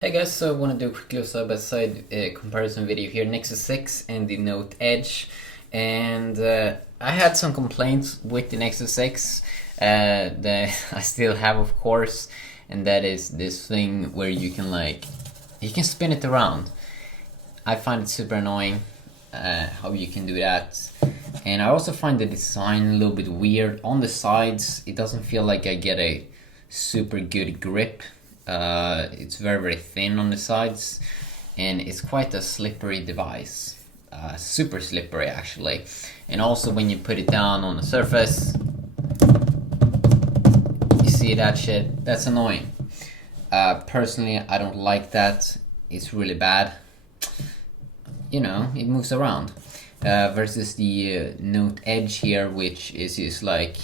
Hey guys, so I want to do a quick little side-by-side comparison video here, Nexus 6 and the Note Edge. And I had some complaints with the Nexus 6 that I still have, of course, and that is this thing where you can spin it around. I find it super annoying how you can do that. And I also find the design a little bit weird. On the sides, it doesn't feel like I get a super good grip. It's very thin on the sides, and it's quite a slippery device. Super slippery actually. And also when you put it down on the surface, you see that shit. That's annoying. Personally, I don't like that. It's really bad. You know, it moves around. Versus the Note Edge here, which is just like,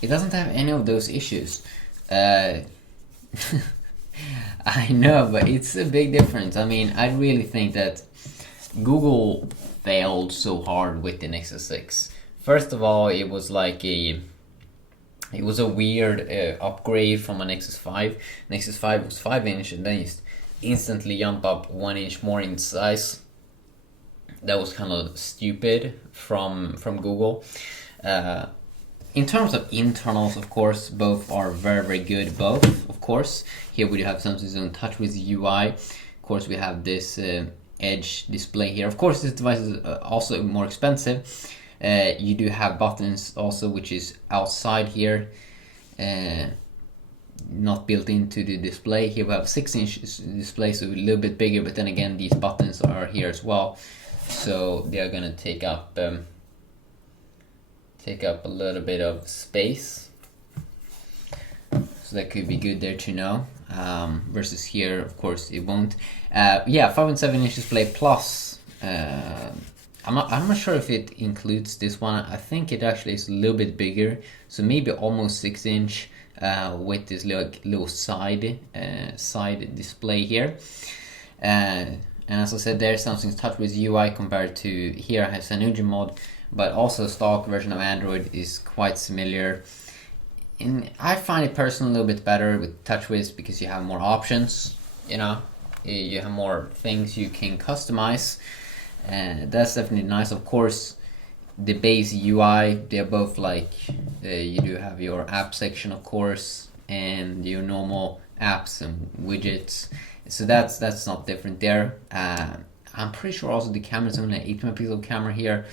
it doesn't have any of those issues. I know, but it's a big difference. I mean, I really think that Google failed so hard with the Nexus 6. First of all, it was a weird upgrade from a Nexus 5. Nexus 5 was 5 inch, and then you instantly jump up 1 inch more in size. That was kind of stupid from Google. In terms of internals, of course, both are very good. Both, of course. Here we have Samsung's own TouchWiz UI. Of course, we have this Edge display here. Of course, this device is also more expensive. You do have buttons also, which is outside here, not built into the display. Here we have 6-inch display, so a little bit bigger. But then again, these buttons are here as well, so they are gonna take up a little bit of space, so that could be good there to know. Versus here, of course, it won't. Yeah, 5.7-inch display plus. I'm not sure if it includes this one. I think it actually is a little bit bigger, so maybe almost 6-inch with this little side display here. And as I said, there's Samsung's TouchWiz UI compared to here I have Synology mod. But also stock version of Android is quite similar. And I find it personally a little bit better with TouchWiz because you have more options, you know, you have more things you can customize, and that's definitely nice. Of course, the base UI, they're both like, you do have your app section, of course, and your normal apps and widgets, so that's not different there. I'm pretty sure also the camera is only an 8 megapixel camera here,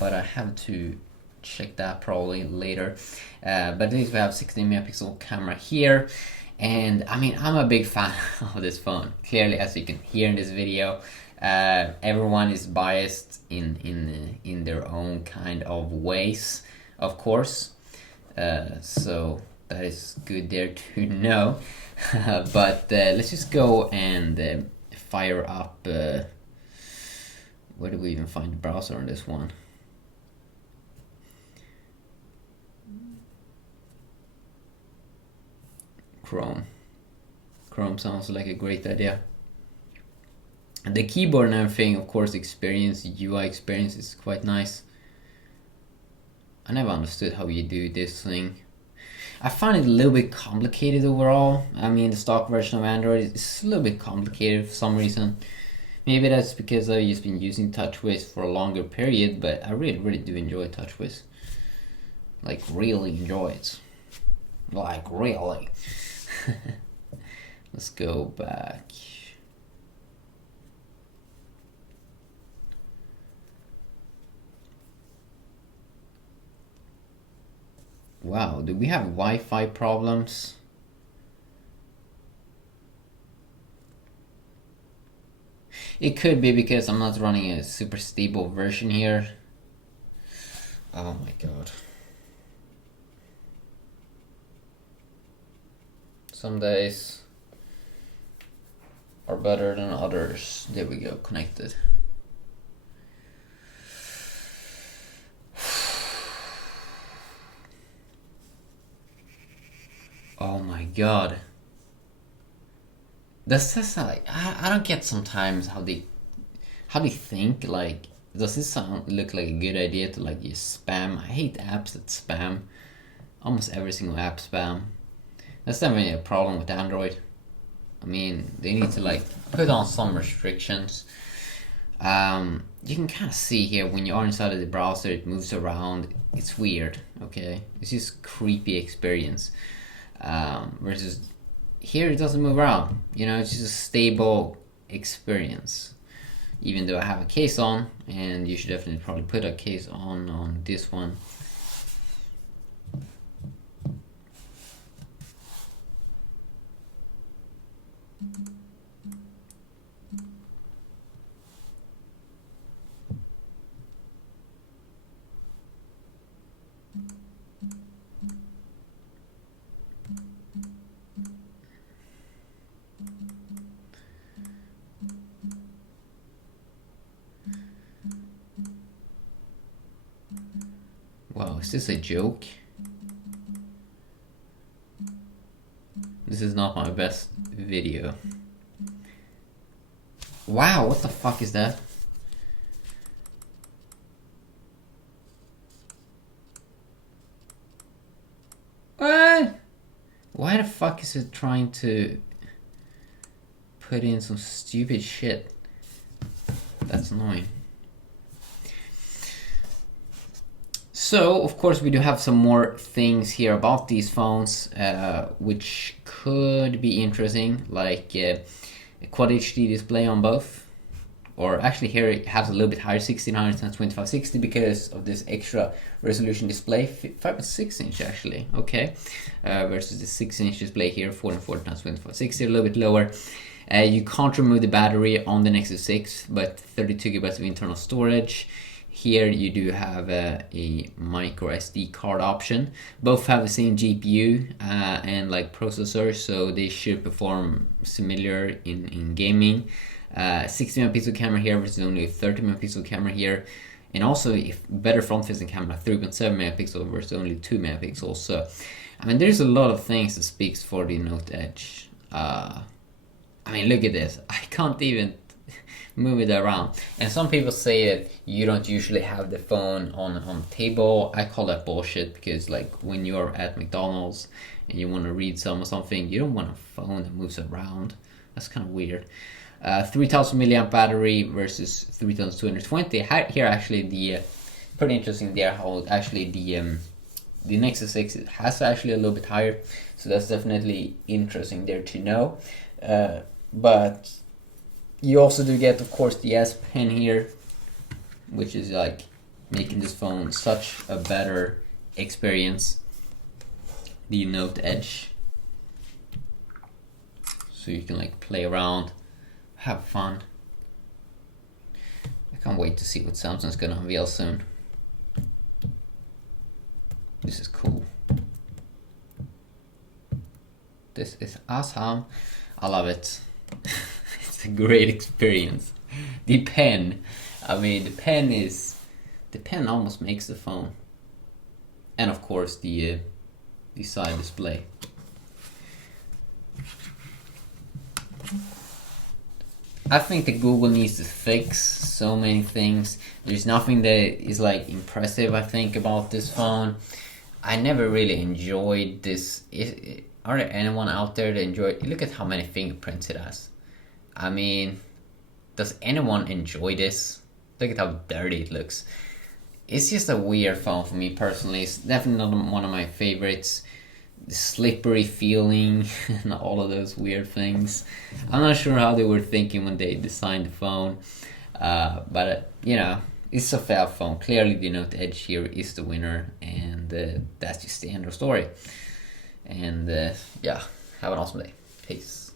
but I have to check that probably later. But at least we have 16 megapixel camera here, and I mean, I'm a big fan of this phone. Clearly, as you can hear in this video, everyone is biased in their own kind of ways, of course. So that is good there to know. But let's just go and fire up. Where do we even find the browser on this one? Chrome. Chrome sounds like a great idea. And the keyboard and everything, of course, experience, UI experience is quite nice. I never understood how you do this thing. I find it a little bit complicated overall. I mean, the stock version of Android is a little bit complicated for some reason. Maybe that's because I've just been using TouchWiz for a longer period, but I really do enjoy TouchWiz. Like, really enjoy it. Like, really. Let's go back. Wow, do we have Wi-Fi problems? It could be because I'm not running a super stable version here. Oh my god. Some days are better than others. There we go, connected. Oh my god. Does this like, I don't get sometimes how they think, like, does this look like a good idea to like just spam? I hate apps that spam. Almost every single app spam. That's definitely a problem with Android. I mean, they need to like put on some restrictions. You can kind of see here when you are inside of the browser, it moves around. It's weird, okay? It's just creepy experience. Versus here, it doesn't move around. You know, it's just a stable experience. Even though I have a case on, and you should definitely probably put a case on this one. Wow, is this a joke? This is not my best video. Wow, what the fuck is that? What? Why the fuck is it trying to put in some stupid shit? That's annoying. So, of course, we do have some more things here about these phones, which could be interesting, like a Quad HD display on both. Or actually here it has a little bit higher 1600 times 2560 because of this extra resolution display, 5.6 inch actually, okay. Versus the 6 inch display here, 440 times 2560, a little bit lower. You can't remove the battery on the Nexus 6, but 32 gigabytes of internal storage. Here you do have a micro SD card option. Both have the same GPU and like processor, so they should perform similar in gaming. 60 megapixel camera here versus only a 30 megapixel camera here, and also if better front-facing camera, 3.7 megapixel versus only 2 megapixels. So I mean, there's a lot of things that speaks for the Note Edge. I mean, look at this. I can't even move it around. And some people say that you don't usually have the phone on the table. I call that bullshit, because like when you're at McDonald's and you want to read something, you don't want a phone that moves around. That's kind of weird. 3000 milliamp battery versus 3220. Here actually the pretty interesting there how actually the Nexus 6 has actually a little bit higher, so that's definitely interesting there to know. But you also do get, of course, the S Pen here, which is like making this phone such a better experience. The Note Edge, so you can like play around, have fun. I can't wait to see what Samsung's gonna unveil soon. This is cool. This is awesome. I love it. It's a great experience. The pen, I mean, the pen almost makes the phone. And of course the side display. I think that Google needs to fix so many things. There's nothing that is like impressive, I think, about this phone. I never really enjoyed this. Are there anyone out there that enjoy it? Look at how many fingerprints it has. I mean, does anyone enjoy this? Look at how dirty it looks. It's just a weird phone for me personally. It's definitely not one of my favorites. The slippery feeling and all of those weird things. I'm not sure how they were thinking when they designed the phone. But you know, it's a fair phone. Clearly the Note Edge here is the winner, and that's just the end of the story. And yeah, have an awesome day. Peace.